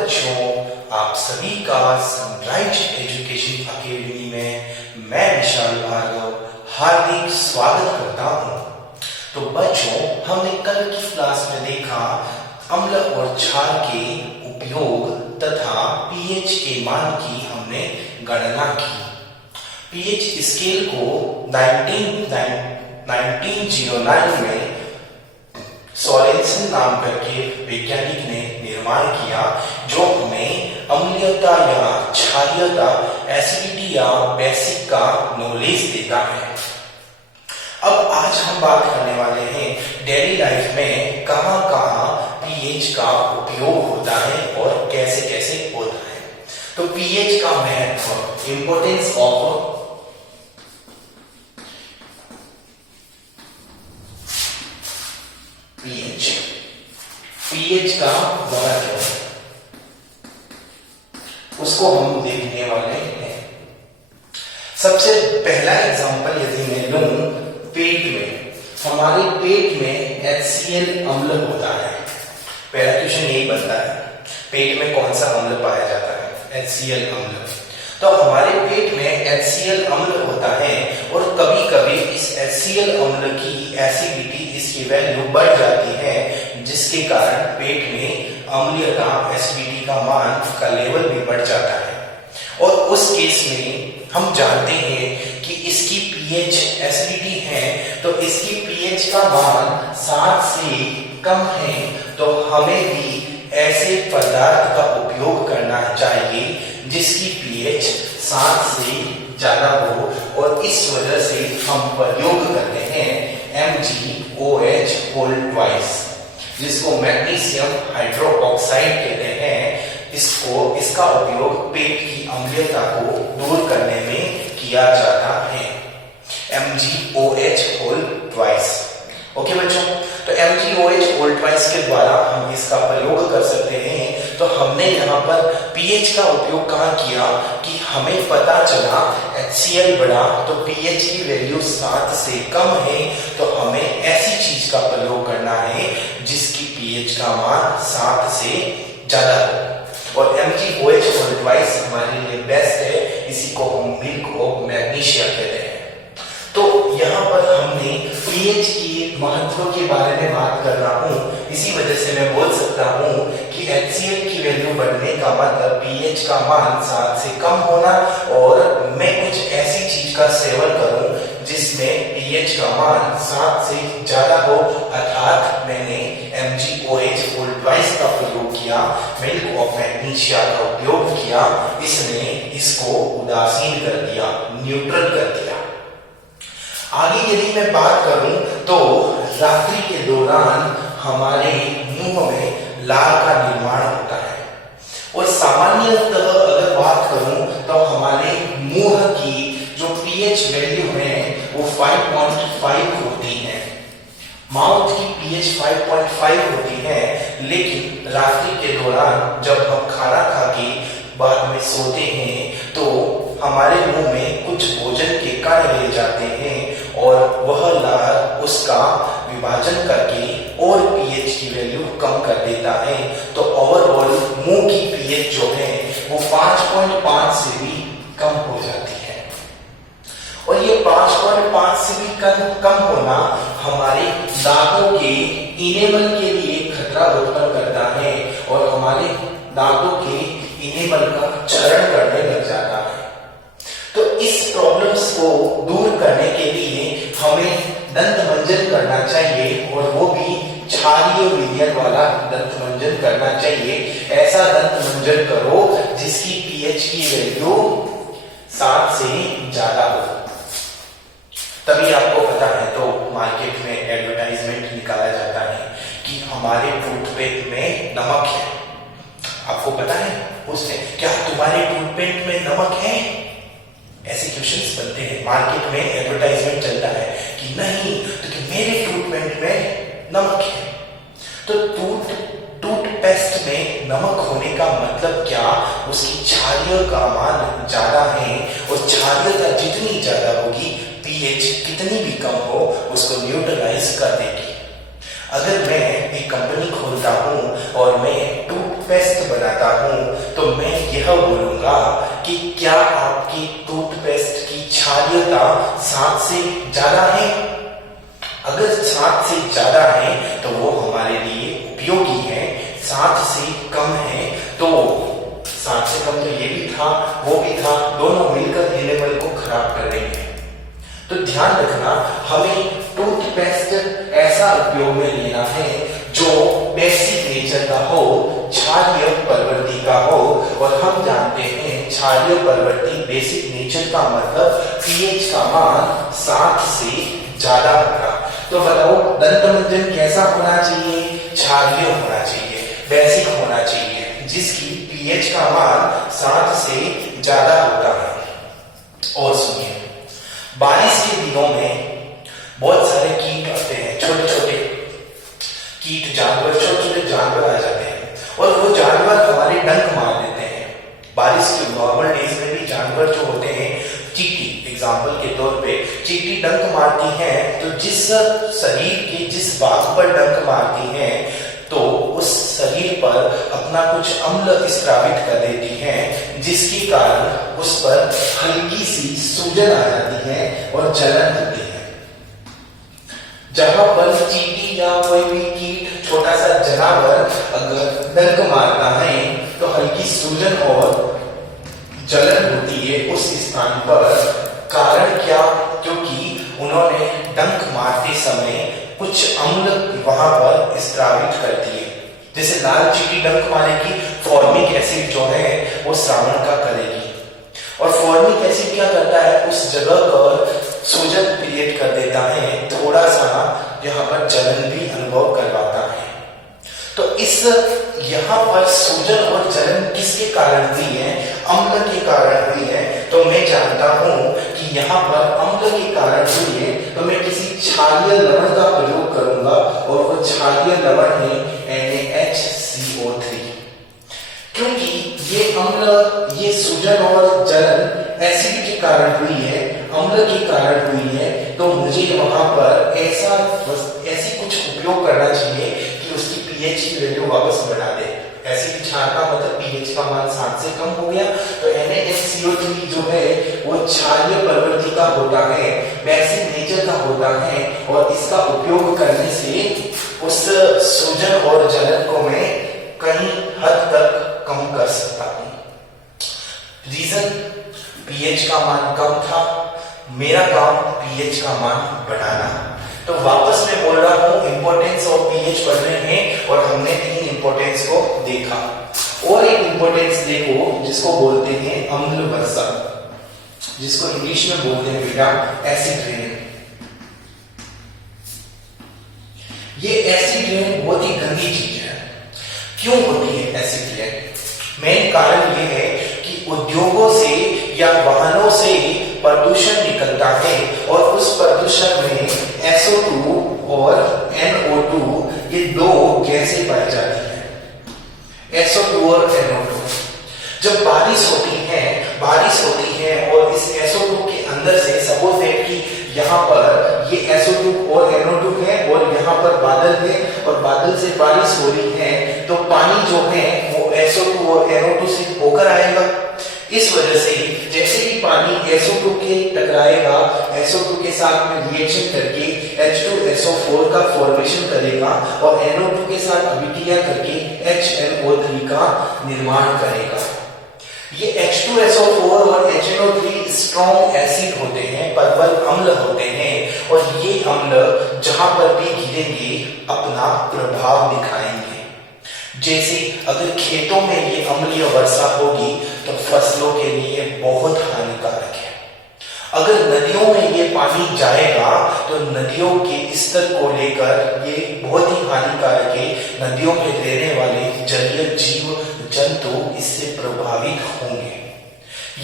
बच्चों, आप सभी का सनराइज एजुकेशन अकेडमी में मैं विशाल भार्गव हार्दिक स्वागत करता हूं। तो बच्चों, हमने कल की क्लास में देखा अम्ल और क्षार के उपयोग तथा पीएच के मान की हमने गणना की। पीएच स्केल को 1909 में सोरेनसन नाम करके वैज्ञानिक ने निर्माण किया, जो हमें अम्लीयता या क्षारीयता, एसिडिटी या बेसिक का नॉलेज देता है। अब आज हम बात करने वाले हैं डेली लाइफ में कहां कहां पीएच का उपयोग होता है और कैसे कैसे होता है। तो पीएच का महत्व, इंपोर्टेंस ऑफ पीएच, पीएच का महत्व, उसको हम देखने वाले हैं। सबसे पहला एग्जांपल यदि मैं लूं, पेट में, हमारे पेट में HCl अम्ल होता है। पहला क्वेश्चन यही बनता है, पेट में कौन सा अम्ल पाया जाता है? HCl अम्ल। तो हमारे पेट में HCl अम्ल होता है और कभी कभी इस HCl अम्ल की एसिडिटी, इसकी वैल्यू बढ़ जाती है, जिसके कारण पेट में अम्लीयता, एसिडिटी का मान का लेवल भी बढ़ जाता है। और उस केस में हम जानते हैं कि इसकी पीएच, एसिडिटी है तो इसकी पीएच का मान 7 से कम है, तो हमें भी ऐसे पदार्थ का उपयोग करना चाहिए जिसकी पीएच 7 से ज्यादा हो। और इस वजह से हम प्रयोग करते हैं MgOH होल ट्वाइस, जिसको मैग्नीशियम हाइड्रोक्साइड कहते हैं। इसका उपयोग पेट की अम्लीयता को दूर करने में किया जाता है। MgOH whole twice. ओके बच्चों, तो MgOH होल ट्वाइस के द्वारा हम इसका प्रयोग कर सकते हैं। तो हमने यहाँ पर पीएच का उपयोग कहाँ किया कि हमें पता चला HCl बढ़ा तो पीएच की वैल्यू 7 से कम है, तो हमें ऐसी चीज का प्रयोग करना है जिसकी पीएच का मान 7 से ज्यादा हो। और MgOH होल ट्वाइस हमारे लिए बेस्ट है, इसी को हम मिल्क ऑफ मैग्नीशिया कहते हैं। तो यहाँ पर हमने पीएच की महत्व के बारे में बात कर रहा हूँ, इसी वजह से मैं बोल सकता हूँ कि HCl की वैल्यू बढ़ने का मतलब पीएच का मान 7 से कम होना, और मैं कुछ ऐसी चीज का सेवन करूं जिसमें पीएच का मान 7 से ज्यादा हो, अर्थात मैंने MgOH होल ट्वाइस का प्रयोग किया, मिल्क ऑफ मैग्नीशिया का उपयोग किया, इसने इसको उदासीन कर दिया, न्यूट्रल कर दिया। आगे यदि मैं बात करूं तो रात्रि के दौरान हमारे मुंह में लार का निर्माण होता है। और सामान्यतः अगर बात करूं तो हमारे मुंह की जो पीएच वैल्यू है वो 5.5 होती है। माउथ की पीएच 5.5 होती है, लेकिन रात्रि के दौरान जब हम खाना खा के बाद में सोते हैं तो हमारे मुंह में कुछ भोजन के कण रह जाते हैं और वह लार उसका विभाजन करके और पीएच की वैल्यू कम कर देता है। तो ओवरऑल मुंह की पीएच जो है वो 5.5 से भी कम हो जाती है। और ये 5.5 से भी कम होना हमारे दांतों के इनेमल के लिए खतरा उत्पन्न करता है और हमारे दांतों के इनेमल का क्षरण करने लग जाता है। तो इस प्रॉब्लम्स को दूर करने के लिए हमें दंत मंजन करना चाहिए, और वो भी क्षारीय विलयन वाला दंत मंजन करना चाहिए। ऐसा दंत मंजन करो जिसकी पीएच की वैल्यू 7 से ज्यादा हो। तभी आपको पता है तो मार्केट में एडवर्टाइजमेंट निकाला जाता है कि हमारे टूथपेस्ट में नमक है। आपको पता है उससे क्या तुम्हारे टूथपेस्ट में नमक है? ऐसे क्वेश्चंस बनते हैं, मार्केट में एडवर्टाइजमेंट चलता है कि नहीं, तो कि मेरे टूथपेस्ट में नमक है। तो टूथपेस्ट में नमक होने का मतलब क्या? उसकी क्षारीय का मान ज्यादा है, और क्षारीयता जितनी ज्यादा होगी पीएच कितनी भी कम हो उसको न्यूट्रलाइज कर देगी। अगर मैं एक कंपनी खोलता हूं और मैं टूथपेस्ट बनाता जानता हूं तो मैं यह बोलूंगा कि क्या आपकी टूथपेस्ट की क्षारीयता 7 से ज्यादा है? अगर 7 से ज्यादा है तो वो हमारे लिए उपयोगी है, 7 से कम है तो 7 से कम तो ये भी था वो भी था, दोनों मिलकर एनिमल को खराब कर रही है। तो ध्यान रखना, हमें टूथपेस्ट ऐसा उपयोग में लेना है जो बेसिक नेचर का हो, क्षारीय प्रवृत्ति का हो। और हम जानते हैं क्षारीय प्रवृत्ति बेसिक नेचर का मतलब पीएच का मान 7 से ज्यादा होगा। तो बताओ दंत मंजन कैसा होना चाहिए? क्षारीय होना चाहिए, बेसिक होना चाहिए, जिसकी पीएच का मान 7 से ज्यादा होता है। और सुनिए, बारिश के दिनों में बहुत सारे कीट आते हैं, छोटे छोटे कीट जानवर, छोटे छोटे जानवर आ जाते हैं और वो जानवर हमारे डंक मार देते हैं। बारिश के नॉर्मल डेज में भी जानवर जो होते हैं, चींटी एग्जाम्पल के तौर पे चींटी डंक मारती है तो जिस शरीर के जिस भाग पर डंक मारती है तो उस शरीर पर अपना कुछ अम्ल स्रावित कर देती है, जिसके कारण उस पर हल्की सी सूजन आ जाती है और जलन होती है। जहां पर चींटी या कोई भी कीट, छोटा सा जानवर अगर डंक मारता है तो हल्की सूजन और जलन होती है उस स्थान पर। कारण क्या? क्योंकि उन्होंने डंक मारते समय कुछ अम्ल वहां पर स्रावित करती है। जैसे लाल चींटी डंक मारेगी, फॉर्मिक एसिड जो है वो श्रावण का करेगी और फॉर्मिक एसिड क्या करता है, उस जगह पर सूजन क्रिएट कर देता है, थोड़ा सा यहाँ पर जलन भी अनुभव करवाता है। तो इस यहाँ पर सूजन और जलन किसके कारण हुई है? अम्ल के कारण हुई है। तो मैं जानता हूं कि यहाँ पर अम्ल के कारण हुई है तो मैं किसी क्षारीय लवण का प्रयोग करूंगा और वो क्षारीय लवण है NaHCO3। क्योंकि ये अम्ल, ये सूजन और जलन एसिड के कारण हुई है, अम्ल के कारण हुई है, तो मुझे वहां पर ऐसी कुछ उपयोग करना चाहिए कि उसकी पीएच की वैल्यू वापस बढ़ा दे। एसिड क्षार का मतलब पीएच का मान 7 से कम हो गया तो NaHCO3 जो है वो क्षारीय प्रवृत्ति का होता है, बेसिक नेचर का होता है और इसका उपयोग करने से उस सूजन और जलन को मैं कहीं हद तक कम कर सकता हूं। रीजन, पीएच का मान कम था, मेरा काम पीएच का मान बढ़ाना। तो वापस मैं बोल रहा हूं, इंपॉर्टेंस ऑफ पीएच पढ़ रहे हैं और हमने 3 इंपॉर्टेंस को देखा। और एक इंपॉर्टेंस देखो जिसको बोलते हैं अम्ल वर्षा, जिसको इंग्लिश में बोलते हैं बेटा एसिड रेन। ये एसिड रेन बहुत ही गंदी चीज है। क्यों होती है एसिड रेन? मेन कारण ये है कि उद्योगों से या वाहनों से प्रदूषण निकलता है और उस प्रदूषण में SO2 और NO2 ये दो गैसें पाई जाती हैं। SO2 और NO2 जब बारिश होती है और इस SO2 के अंदर से सपोज दैट कि यहाँ पर ये SO2 और NO2 है और यहाँ पर बादल है और बादल से बारिश हो रही है तो पानी जो है वो SO2 और NO2 से होकर आएगा। इस वजह से जैसे ही पानी SO2 के टकराएगा, SO2 के साथ में रिएक्शन करके H2SO4 का फॉर्मेशन करेगा और NO2 के साथ अभिक्रिया करके HNO3 का निर्माण करेगा। ये H2SO4 और HNO3 स्ट्रॉन्ग एसिड होते हैं, प्रबल अम्ल होते हैं और ये अम्ल जहां पर भी गिरेंगे अपना प्रभाव दिखाएंगे। जैसे अगर खेतों में ये अम्लीय वर्षा होगी तो फसलों के लिए बहुत हानिकारक है। अगर नदियों में ये पानी जाएगा तो नदियों के स्तर को लेकर ये बहुत ही हानिकारक है। नदियों में रहने वाले जलीय जीव जंतु इससे प्रभावित होंगे।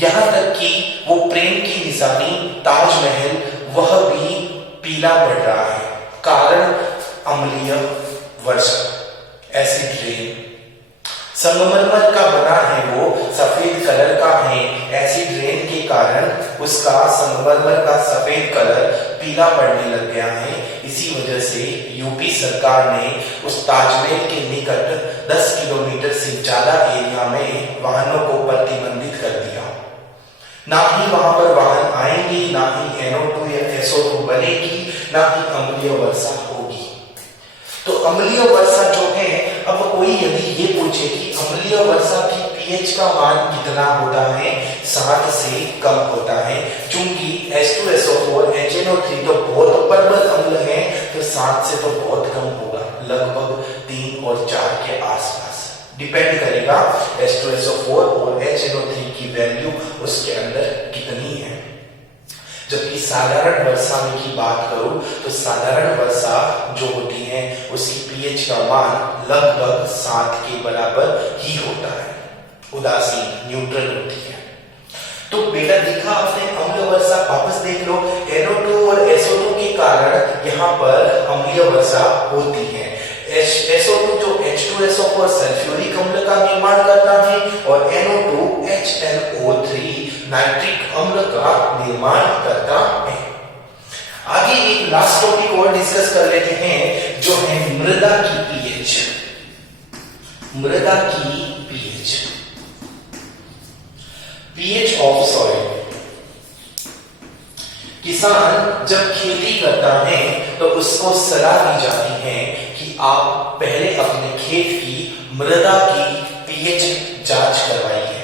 यहाँ तक कि वो प्रेम की निशानी ताजमहल वह भी पीला पड़ रहा है, कारण अम्लीय वर्षा, एसिड रेन। संगमरमर का बना है, वो सफेद कलर का है। एसिड रेन के कारण उसका संगमरमर का सफेद कलर पीला पड़ने लग गया है। इसी वजह से यूपी सरकार ने उस ताजमहल के निकट 10 किलोमीटर से ज्यादा एरिया में वाहनों को प्रतिबंधित कर दिया। ना ही वहां पर वाहन आएंगे, ना ही NO2 या SO2 बनेगी, ना ही अम्लीय वर्षा होगी। तो अम्लीय वर्षा जो है, अब कोई यदि ये पूछे कि अम्लीय वर्षा की pH का मान कितना होता है, 7 से कम होता है। चूंकि H2SO4 HNO3 तो बहुत प्रबल अम्ल है, तो 7 से तो बहुत कम होगा, लगभग 3 और 4 के आसपास। डिपेंड करेगा H2SO4 और HNO3 की वैल्यू उसके अंदर कितनी है। जबकि साधारण वर्षा में की बात करूं तो साधारण वर्षा जो होती है उसकी pH का मान लगभग 7 के बराबर ही होता है, उदासीन न्यूट्रल होती है। तो बेटा देखा आपने अम्लीय वर्षा, वापस देख लो, NO2 और SO2 के कारण यहाँ पर अम्लीय वर्षा होती है। SO2 जो H2SO4 सल्फ्यूरिक अम्ल का निर्माण करता है और NO2 HNO3 नाइट्रिक अम्ल का निर्माण करता है। आगे एक लास्ट टॉपिक और डिस्कस कर लेते हैं, जो है मृदा की pH। मृदा की pH ऑफ सॉइल। किसान जब खेती करता है तो उसको सलाह दी जाती है कि आप पहले अपने खेत की मृदा की pH जांच करवाइए।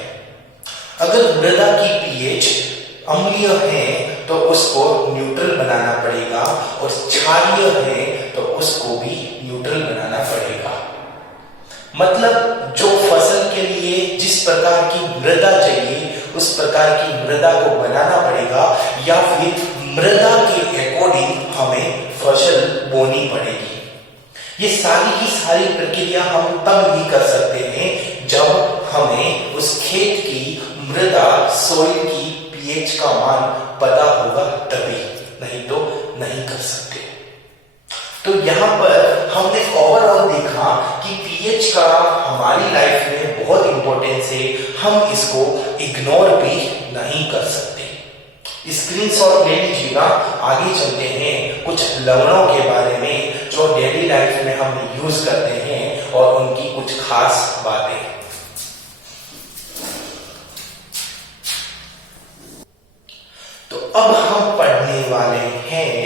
अगर मृदा की pH अम्लीय है तो उसको न्यूट्रल बनाना पड़ेगा, और क्षारीय है तो उसको भी न्यूट्रल बनाना पड़ेगा। मतलब जो फसल के लिए जिस प्रकार की मृदा चाहिए उस प्रकार की मृदा को बनाना पड़ेगा, या फिर मृदा के अकॉर्डिंग हमें फसल बोनी पड़ेगी। ये सारी की सारी प्रक्रिया हम तब ही कर सकते हैं जब हमें उस खेत की मृदा सॉइल की pH का मान पता होगा, तभी, नहीं तो नहीं कर सकते। तो यहाँ पर हमने ओवरऑल देखा कि pH का हमारी लाइफ में बहुत इंपॉर्टेंस है, हम इसको इग्नोर भी नहीं कर सकते। स्क्रीनशॉट ले लीजिएगा। आगे चलते हैं कुछ लवणों के बारे में जो डेली लाइफ में हम यूज करते हैं और उनकी कुछ खास बातें। तो अब हम पढ़ने वाले हैं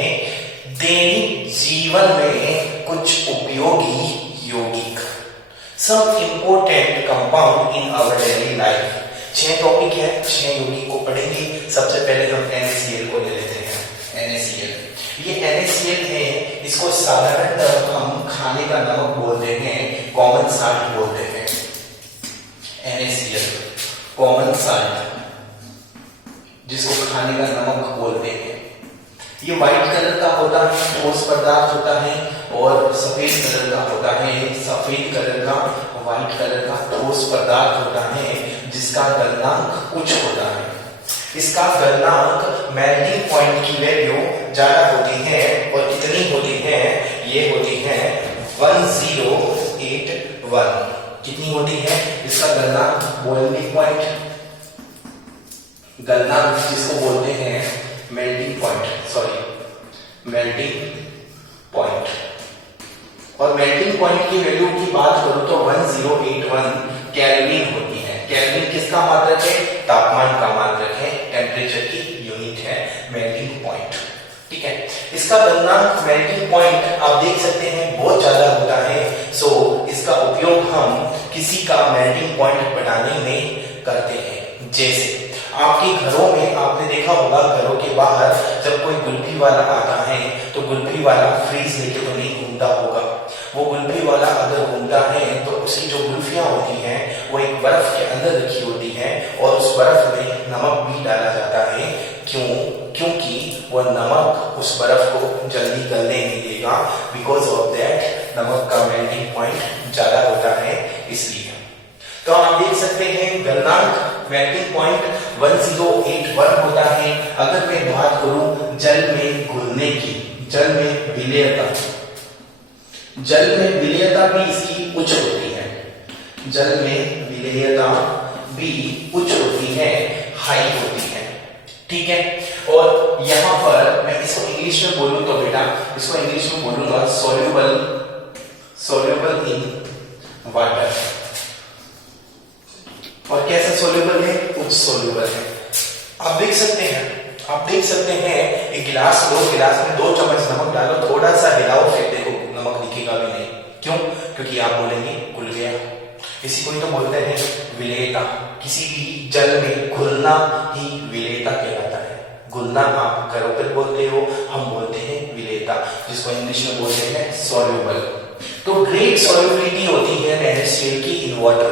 दैनिक जीवन में कुछ उपयोगी यौगिक, some important compound in our daily life. 6 topic है, 6 यौगिक को पढ़ेंगे। सबसे पहले हम NaCl को ले लेते हैं। NaCl, ये NaCl है, इसको साधारण हम खाने का नमक बोलते हैं, कॉमन साल्ट बोलते हैं। NaCl कॉमन साल्ट, जिसको खाने का नमक बोलते हैं। ये व्हाइट कलर का होता है, ठोस पदार्थ होता है, और सफेद कलर का होता है। सफेद कलर का, व्हाइट कलर का ठोस पदार्थ होता है जिसका गलनांक उच्च होता है। इसका गलनांक मेल्टिंग पॉइंट की वैल्यू ज्यादा होती है, और कितनी होती है? ये होती है 1081। कितनी होती है इसका गलनांक? बॉइलिंग पॉइंट, गलनांक जिसको बोलते हैं melting point, sorry melting point. और मेल्टिंग पॉइंट की वैल्यू की बात करूं तो 1081 केल्विन होती है। केल्विन किसका मात्रक है? तापमान का मात्रक है, टेम्परेचर की यूनिट है मेल्टिंग पॉइंट। ठीक है, इसका गलनांक मेल्टिंग पॉइंट आप देख सकते हैं बहुत ज्यादा होता है। सो इसका उपयोग हम किसी का मेल्टिंग पॉइंट बनाने में करते हैं। जैसे आपके घरों में आपने देखा होगा, घरों के बाहर जब कोई गुल्फी वाला आता है तो गुल्फी वाला फ्रीज लेके तो नहीं घूमता होगा। वो गुल्फी वाला अगर घूमता है तो उसकी जो गुल्फियां होती हैं वो एक बर्फ के अंदर रखी होती हैं, और उस बर्फ में नमक भी डाला जाता है। क्यों? क्योंकि वह नमक उस बर्फ को जल्दी गलने नहीं देगा। बिकॉज ऑफ दैट नमक का मेल्टिंग पॉइंट ज्यादा होता है, इसलिए। तो आप देख सकते हैं गलनांक मेल्टिंग पॉइंट 1081 होता है। अगर मैं बात करूं जल में घुलने की, जल में विलेयता, जल में विलेयता भी इसकी उच्च होती है। जल में विलेयता भी उच्च होती है, हाई होती है। ठीक है, और यहां पर मैं इसको इंग्लिश में बोलूं तो बेटा इसको इंग्लिश में बोलूंगा सोल्यूबल इन वाटर। और कैसा सोल्यूबल है? उच्च सोल्यूबल है। आप देख सकते हैं एक गिलास लो, गिलास में 2 चम्मच नमक डालो, थोड़ा सा हिलाओ, फिर देखो नमक दिखेगा भी नहीं। क्यों? क्योंकि आप बोलेंगे घुल गया। इसी को ही तो बोलते हैं विलेयता। किसी भी जल में घुलना ही विलेयता कहलाता है। घुलना आप घरों पर बोलते हो, हम बोलते हैं विलेयता, जिसको इंग्लिश में बोलते हैं सोल्यूबल। तो ग्रेट सोल्यूबिलिटी होती है NaCl की इन वाटर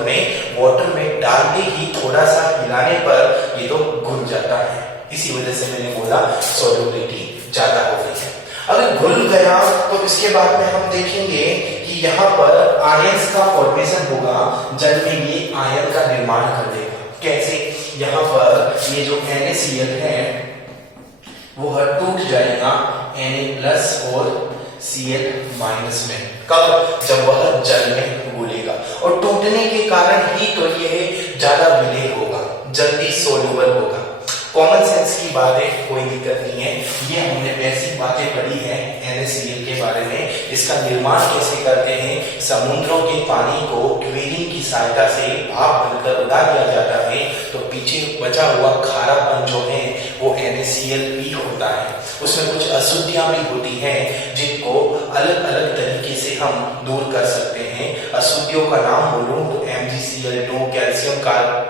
में डालते ही थोड़ा सा हिलाने पर ये तो घुल जाता है। इसी वजह से मैंने बोला सोल्यूबिलिटी ज्यादा हो गई है। अगर घुल गया तो इसके बाद में हम देखेंगे कि यहाँ पर आयंस का फॉर्मेशन होगा, जल में ये आयन का निर्माण कर देगा। कैसे? यहाँ पर ये जो NaCl है वो टूट जाएगा Na+ और Cl- में। कब? जब वह जल में घुलेगा, और टूटने के कारण ही तो यह ज्यादा विलेय होगा, जल्दी सोल्यूबल होगा। कॉमन सेंस की बात है, कोई दिक्कत नहीं है। ये हमने बेसिक बातें पढ़ी है NaCl के बारे में। इसका निर्माण कैसे करते हैं? समुद्रों के पानी को क्वेरिंग की सहायता से भाप बनकर उड़ा दिया जाता है, तो पीछे बचा हुआ खारापन जो है वो NaCl भी होता है। उसमें कुछ अशुद्धियां भी होती हैं जिनको अलग अलग तरीके से हम दूर कर सकते हैं। अशुद्धियों का नाम बोलूं तो MgCl2, कैल्शियम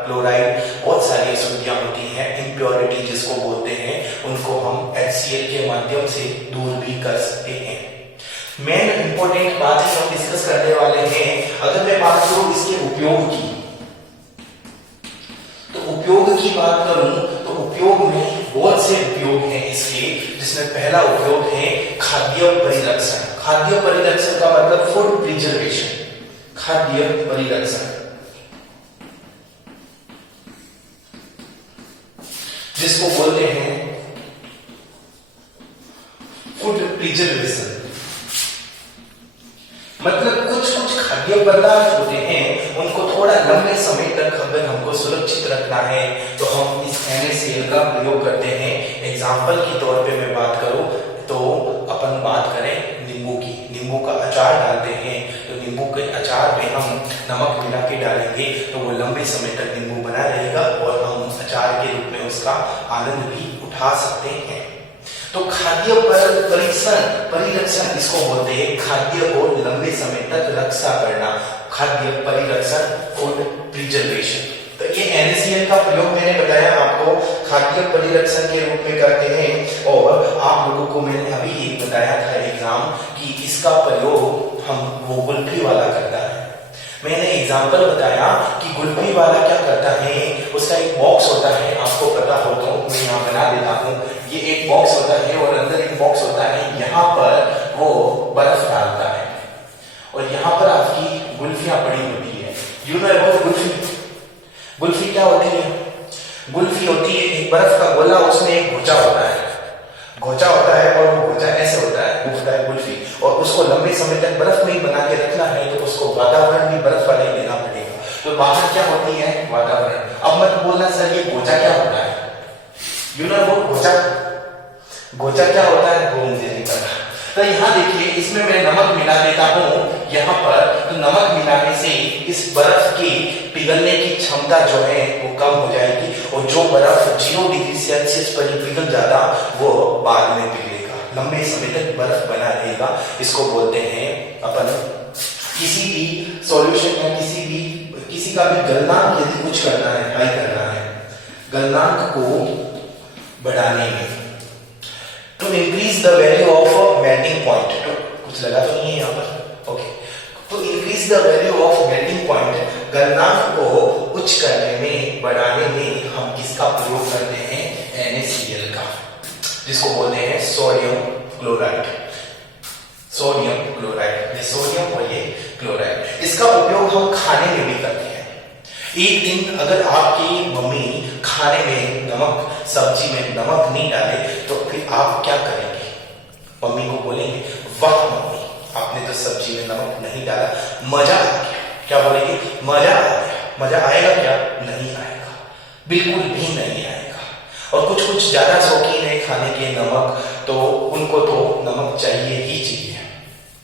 क्लोराइड, बहुत सारी अशुद्धियां होती हैं। इम्प्योरिटी जिसको बोलते हैं, उनको हम HCl के माध्यम से दूर भी कर सकते हैं। मेन इंपॉर्टेंट बात ही हम डिस्कस करने वाले हैं। अगर मैं बात करूं इसके उपयोग की, तो उपयोग की बात करूं तो उपयोग में बहुत से उपयोग हैं इसके, जिसमें पहला उपयोग है खाद्य परिरक्षण। खाद्य परिरक्षण का मतलब फूड प्रिजर्वेशन, खाद्य परिरक्षण, जिसको बोलते हैं फूड प्रिजर्वेशन। मतलब कुछ खाद्य पदार्थ होते हैं, उनको थोड़ा लंबे समय तक अगर हमको सुरक्षित रखना है तो हम इस NaCl का प्रयोग करते हैं। एग्जाम्पल के तौर पे मैं बात करूं तो अपन बात करें नींबू की। नींबू का अचार डालते हैं, तो नींबू के अचार में हम नमक मिला के डालेंगे तो वो लंबे समय तक नींबू बना रहेगा और हम अचार के रूप में उसका आनंद भी उठा सकते हैं। तो खाद्य परिरक्षण इसको बोलते हैं, खाद्य को लंबे समय तक रक्षा करना, खाद्य परिरक्षण, फूड प्रिजर्वेशन। तो ये NaCl का प्रयोग मैंने बताया आपको खाद्य परिरक्षण के रूप में करते हैं। और आप लोगों को मैंने अभी एक बताया था एग्जाम कि इसका प्रयोग हम वो गुल्फी वाला करता है। मैंने एग्जाम्पल बताया कि गुल्फी वाला क्या करता है, उसका एक बॉक्स होता है, आपको पता हो तो मैं यहाँ बना देता हूँ। ये एक बॉक्स होता है और अंदर एक बॉक्स होता है, यहाँ पर वो बर्फ डालता है और यहाँ पर आपकी गुल्फियां पड़ी होती है। यू नो अबाउट गुल्फी? गुल्फी क्या होती है? गुल्फी होती है एक बर्फ का गोला, उसमें एक घोचा होता है, घोचा होता है और वो घोचा ऐसे होता है, वो होता है गुल्फी। और उसको लंबे समय तक बर्फ में ही बना के रखना है तो उसको वातावरण भी बर्फ वाला ही देना पड़ेगा। तो बाहर क्या होती है? वातावरण। अब मत बोलना सर ये घोचा क्या होता है। यू नो वो घोचा, घोचा क्या होता है वो मुझे नहीं पता। तो यहाँ देखिए इसमें मैं नमक मिला देता हूँ यहाँ पर, तो नमक मिलाने से इस बर्फ की पिघलने की क्षमता जो है वो कम हो जाएगी और जो बर्फ 0 डिग्री सेल्सियस पर ही पिघल जाता वो बाद में पिघलेगा, लंबे समय तक बर्फ बना रहेगा। इसको बोलते हैं अपन किसी भी सॉल्यूशन या किसी का भी गलनांक यदि कुछ करना है, हाई करना है, गलनांक को बढ़ाने में, to increase the value of melting point. तो कुछ लगा तो नहीं है यहाँ पर? Okay. To increase the value of melting point, गलनांक को उच्च करने में, बढ़ाने में हम किसका प्रयोग करते हैं? NaCl का, जिसको बोलते हैं सोडियम क्लोराइड। सोडियम क्लोराइड, ये सोडियम और ये क्लोराइड। इसका उपयोग हम खाने में भी करते हैं। एक दिन अगर आपकी मम्मी खाने में नमक, सब्जी में नमक नहीं डाले तो फिर आप क्या करेंगे? मम्मी को बोलेंगे वाह मम्मी आपने तो सब्जी में नमक नहीं डाला, मजा आ गया। क्या बोलेंगे? मजा आ गया। मजा आएगा क्या? नहीं आएगा, बिल्कुल भी नहीं आएगा। और कुछ कुछ ज्यादा शौकीन है खाने के नमक, तो उनको तो नमक चाहिए ही चाहिए,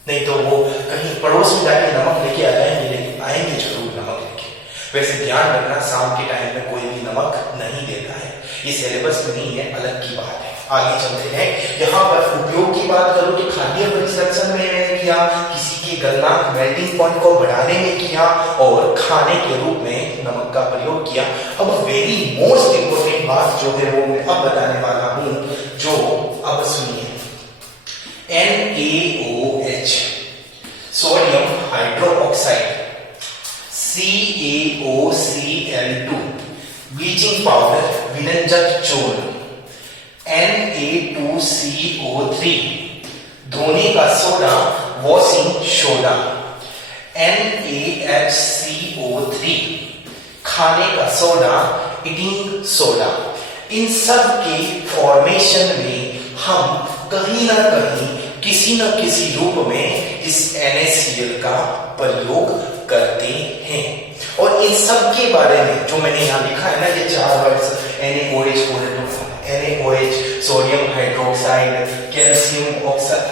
नहीं तो वो कहीं पड़ोस में जाके नमक लेके आ जाएंगे, लेकिन आएंगे जरूर नमक लेके। वैसे ध्यान रखना, शाम के टाइम में कोई भी नमक नहीं देता है, ये सिलेबस में नहीं है, अलग की बात है। आगे चलते हैं। यहाँ पर उपयोग की बात करूं तो खाद्य परिसंचरण में मैंने किया, किसी के गलनांक मेल्टिंग पॉइंट को बढ़ाने में किया, और खाने के रूप में नमक का प्रयोग किया। अब वेरी मोस्ट इंपोर्टेंट बात जो है वो मैं अब बताने वाला हूं, जो अब सुनिए। NaOH sodium hydroxide, CaOCl2 bleaching powder विरंजक चूर्ण, Na2CO3 धोने का सोडा वॉशिंग सोडा, NaHCO3 खाने का सोडा ईटिंग सोडा। इन सब के फॉर्मेशन में हम कहीं ना कहीं किसी न किसी रूप में इस NaCl का प्रयोग करते हैं। और इन सब के बारे में जो मैंने यहाँ लिखा है ना, ये 4 words, NaOH NaOH sodium hydroxide, calcium oxide,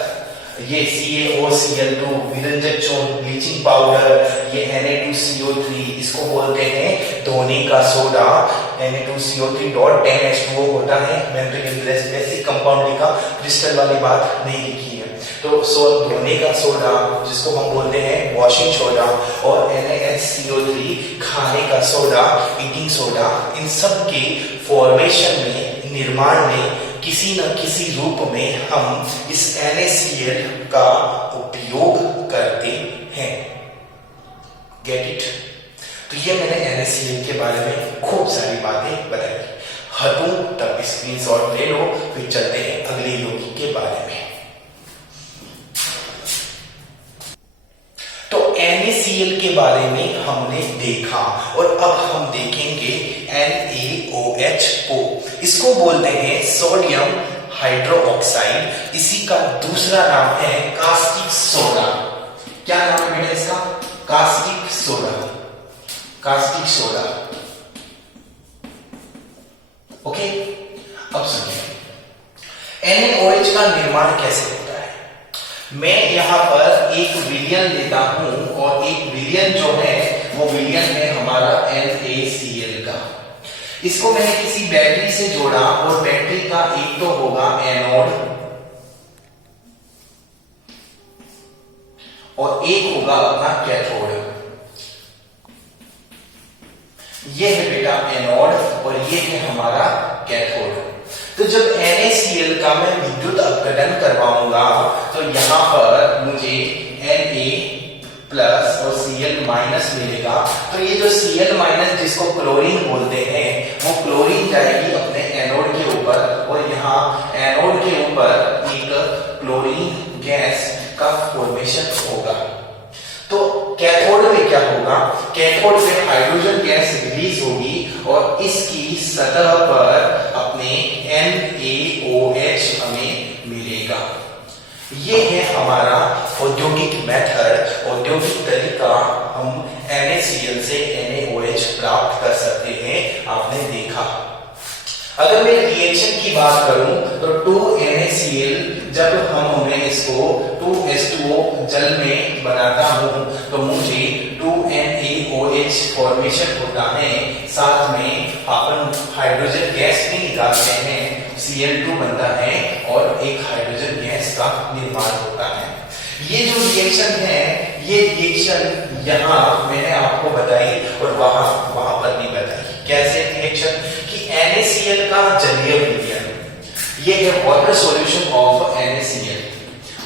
ये CaOCl2 विरंजक चूर्ण ब्लीचिंग पाउडर, ये Na2CO3 इसको बोलते हैं धोने का सोडा, Na2CO3.10H2O होता है। मैंने बेसिक कंपाउंड लिखा, क्रिस्टल वाली बात नहीं लिखी है। तो धोने का सोडा जिसको हम बोलते हैं वॉशिंग सोडा, और NaHCO3 खाने का सोडा ईटिंग सोडा। इन सब के फॉर्मेशन में, निर्माण में किसी न किसी रूप में हम इस NaCl का उपयोग करते हैं। Get it? तो ये मैंने NaCl के बारे में खूब सारी बातें बताई। हटूं तब स्क्रीनशॉट ले लो, फिर चलते हैं अगले यौगिक के बारे में। तो NaCl के बारे में हमने देखा, और अब हम देखेंगे NaOH को। इसको बोलते हैं सोडियम हाइड्रोक्साइड, इसी का दूसरा नाम है कास्टिक सोडा। क्या नाम है बेटा इसका? Caustic soda, caustic soda. Okay, अब सुनिए NaOH का निर्माण कैसे होता है। मैं यहां पर एक विलयन लेता हूं, और एक विलयन जो है वो विलयन है हमारा NaCl का। इसको मैंने किसी बैटरी से जोड़ा, और बैटरी का एक तो होगा एनोड और एक होगा अपना कैथोड। ये है बेटा एनोड और ये है हमारा कैथोड। तो जब NaCl का मैं विद्युत अपघटन करवाऊंगा, तो यहां पर मुझे Na+ और Cl- मिलेगा। तो ये जो Cl- जिसको क्लोरीन बोलते हैं, वो क्लोरीन जाएगी अपने एनोड के ऊपर, और यहाँ एनोड के ऊपर एक क्लोरीन गैस का फॉर्मेशन होगा। तो कैथोड में क्या होगा? कैथोड में हाइड्रोजन गैस रिलीज होगी, और इसकी सतह पर अपने NaOH हमें मिलेगा। ये है हमारा औद्योगिक मेथड, औद्योगिक तरीका। हम NaCl से NaOH प्राप्त कर सकते हैं, आपने देखा। अगर मैं रिएक्शन की बात करूं तो 2NaCl जब हमें इसको 2H2O जल में बनाता हूं, तो मुझे 2NaOH फॉर्मेशन होता है। साथ में अपन हाइड्रोजन गैस भी निकालते हैं, Cl2 बनता है, और एक हाइड्रोजन गैस का निर्माण होता है। ये जो रिएक्शन है, ये रिएक्शन यहाँ मैंने आपको बताई, और वहां पर भी बताई। कैसे रिएक्शन? कि NaCl का जलीय विलयन, ये है वाटर सॉल्यूशन ऑफ NaCl,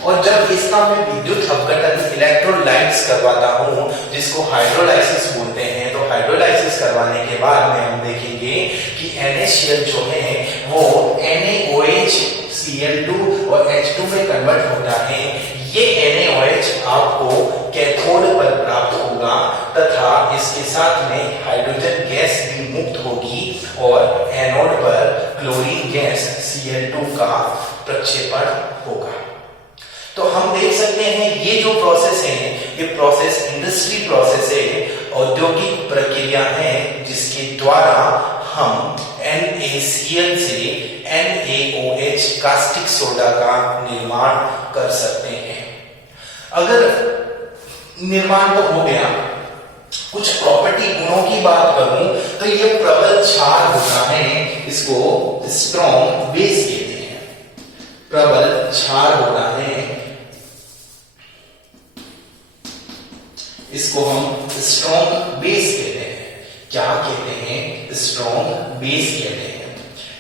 और जब इसका मैं विद्युत अपघटन इलेक्ट्रोलाइट्स करवाता हूं, जिसको हाइड्रोलाइसिस बोलते हैं, तो हाइड्रोलाइसिस करवाने के बाद में हम देखेंगे कि NaCl जो है वो NaOH Cl2 और H2 में कन्वर्ट होता है। ये NaOH आपको कैथोड पर प्राप्त होगा, तथा इसके साथ में हाइड्रोजन गैस भी मुक्त होगी, और एनोड पर क्लोरीन गैस Cl2 का प्रक्षेपण होगा। तो हम देख सकते हैं ये जो प्रोसेस है, ये प्रोसेस इंडस्ट्री प्रोसेस है, औद्योगिक प्रक्रिया है, जिसके द्वारा हम NaCl से NaOH कास्टिक सोडा का निर्माण कर सकते हैं। अगर निर्माण तो हो गया, कुछ प्रॉपर्टी गुणों की बात करूं तो ये प्रबल क्षार होता है, इसको स्ट्रॉन्ग बेस कहते हैं। प्रबल क्षार होता है, इसको हम स्ट्रॉन्ग बेस कहते हैं। क्या कहते हैं? स्ट्रॉन्ग बेस कहते हैं।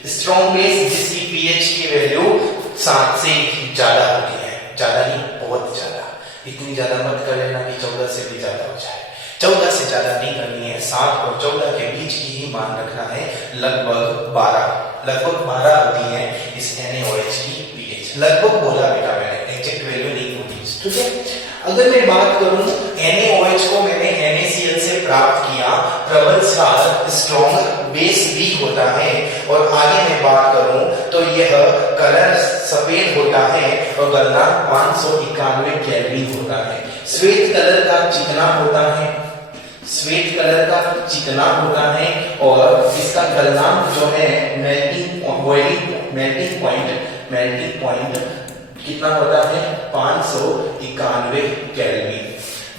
स्ट्रॉन्ग बेस जिसकी pH की वैल्यू 7 से ज्यादा होती है, ज्यादा नहीं, बहुत ज्यादा, इतनी ज्यादा मत कर लेना कि 14 से भी ज्यादा हो जाए। 14 से ज्यादा नहीं करनी है, 7 और 14 के बीच की ही मान रखना है। लगभग 12 होती है इस NaOH की pH। लगभग बोला बेटा मैंने, एग्जैक्ट वैल्यू नहीं होती, ठीक है। अगर मैं बात करूं NaOH को मैंने NaCl से प्राप्त किया, प्रबल क्षार स्ट्रॉन्ग बेस भी होता है, और आगे मैं बात करूं तो यह कलर सफेद होता है और गलनांक 591 केल्विन होता है। श्वेत कलर का चिकना होता है, श्वेत कलर का चिकना होता है, और इसका गलनांक जो है मेल्टिंग पॉइंट कितना होता है? 591 केल्विन।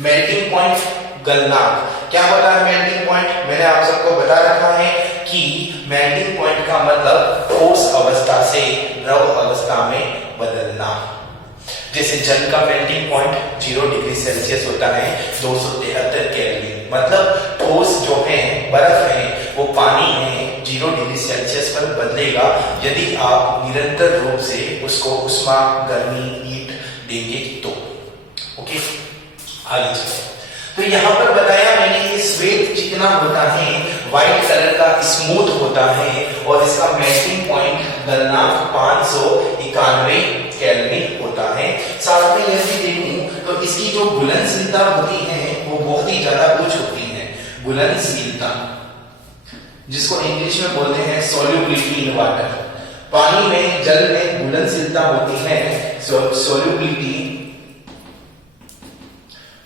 मेल्टिंग पॉइंट गलनांक क्या होता है? मेल्टिंग पॉइंट मैंने आप सबको बता रखा है कि मेल्टिंग पॉइंट का मतलब ठोस अवस्था से द्रव अवस्था में बदलना। जैसे जल का मेल्टिंग पॉइंट 0 डिग्री सेल्सियस होता है, 273 केल्विन। मतलब ठोस जो है, बर्फ है, वो पानी में 0 डिग्री सेल्सियस पर बदलेगा यदि आप निरंतर रूप से उसको उष्मा, गर्मी, हीट देंगे तो। ओके, आगे चलते। तो यहाँ पर बताया मैंने कि श्वेत चिकना होता है, व्हाइट कलर का स्मूथ होता है, और इसका मेल्टिंग पॉइंट गलनांक 591 केल्विन होता है। साथ में यदि देखूं तो इसकी जो घुलनशीलता होती है वो बहुत ही ज्यादा उच्च होती है। घुलनशीलता, जिसको इंग्लिश में बोलते हैं सोल्यूबिलिटी इन वाटर। पानी में, जल में घुलनशीलता होती है, सोल्यूबिलिटी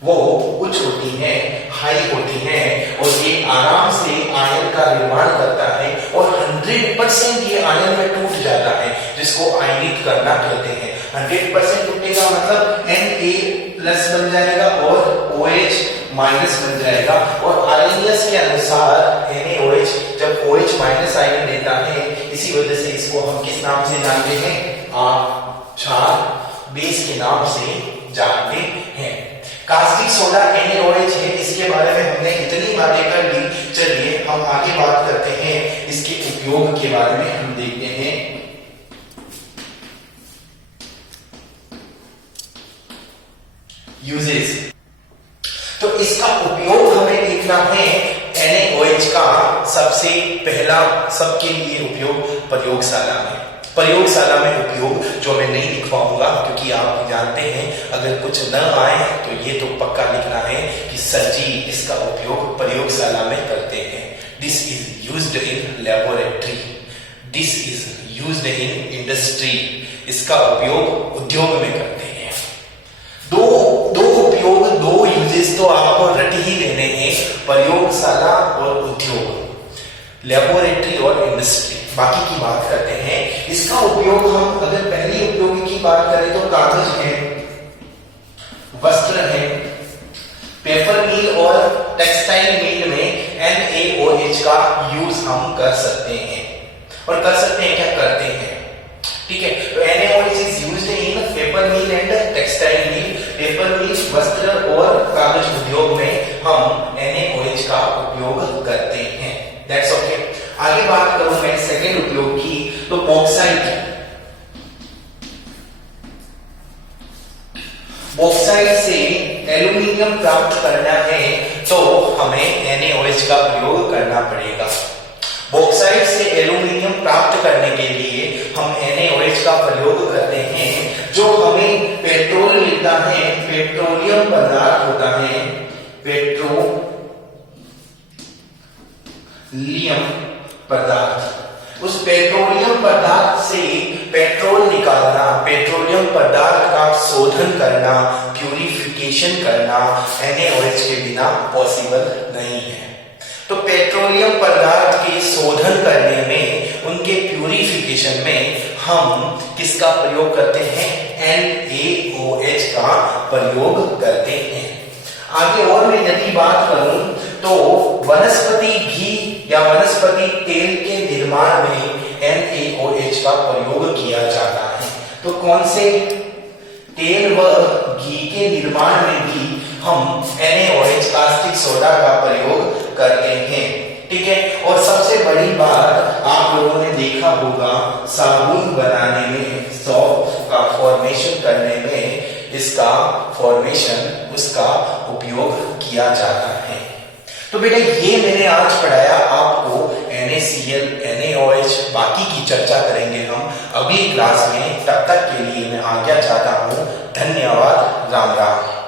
वो उच्च होती है, हाई होती है, और ये आराम से आयन का निर्माण करता है, और 100% ये आयन में टूट जाता है, जिसको आयनित करना कहते हैं। 100% टूटेगा मतलब Na+ बन जाएगा और OH- बन जाएगा। और आर्हेनियस के अनुसार NaOH जब OH- आयन देता है, इसी वजह से इसको हम किस नाम से जानते हैं? क्षार बेस के नाम से जानते हैं। कास्टिक सोडा NaOH है, इसके बारे में हमने इतनी बातें कर ली। चलिए हम आगे बात करते हैं, इसके उपयोग के बारे में हम देखते हैं। यूजेस, तो इसका उपयोग हमें देखना है। NaOH का सबसे पहला सबके लिए उपयोग प्रयोगशाला में उपयोग, जो मैं नहीं लिख पाऊंगा क्योंकि आप जानते हैं अगर कुछ न आए तो ये तो पक्का लिखना है कि सर जी इसका उपयोग प्रयोगशाला में करते हैं। This is used in laboratory, this is used in industry, इसका उपयोग उद्योग में करते हैं। दो उपयोग, 2 यूजेस तो आपको रट ही लेने हैं, प्रयोगशाला और उद्योग, लैबोरेटरी और इंडस्ट्री। बाकी की बात करते हैं। इसका उपयोग हम अगर पहली उपयोग की बात करें तो कागज है, वस्त्र है, पेपर मिल और टेक्सटाइल मिल में NaOH का यूज हम कर सकते हैं। और कर सकते हैं क्या? करते हैं, ठीक है। तो NaOH is used in paper mill and textile mill. Paper mill, वस्त्र और कागज उद्योग में हम NaOH का उपयोग करते हैं। That's okay. आगे बात करूं मैं सेकेंड उपयोग की, तो बॉक्साइट से एल्यूमिनियम प्राप्त करना है तो हमें NaOH का प्रयोग करना पड़ेगा। बॉक्साइट से एल्यूमिनियम प्राप्त करने के लिए हम NaOH का प्रयोग करते हैं। जो हमें पेट्रोल मिलता है, पेट्रोलियम पदार्थ होता है, पेट्रोलियम पदार्थ, उस पेट्रोलियम पदार्थ से पेट्रोल निकालना, पेट्रोलियम पदार्थ का शोधन करना, प्यूरिफिकेशन करना NaOH के बिना पॉसिबल नहीं है। तो पेट्रोलियम पदार्थ के शोधन करने में, उनके प्यूरिफिकेशन में हम किसका प्रयोग करते हैं? NaOH का प्रयोग करते हैं। आगे और मैं यदि बात करूं तो वनस्पति घी या वनस्पति तेल के निर्माण में NaOH का प्रयोग किया जाता है। तो कौन से तेल व घी के निर्माण में भी हम NaOH कास्टिक सोडा का प्रयोग करते हैं, ठीक है। और सबसे बड़ी बात आप लोगों ने देखा होगा, साबुन बनाने में, सौंफ का फॉर्मेशन करने में इसका फॉर्मेशन, उसका उपयोग किया जाता है। तो बेटा ये मैंने आज पढ़ाया आपको NaCl, NaOH, बाकी की चर्चा करेंगे हम अगली क्लास में। तब तक के लिए मैं आज्ञा चाहता हूं। धन्यवाद। राम राम।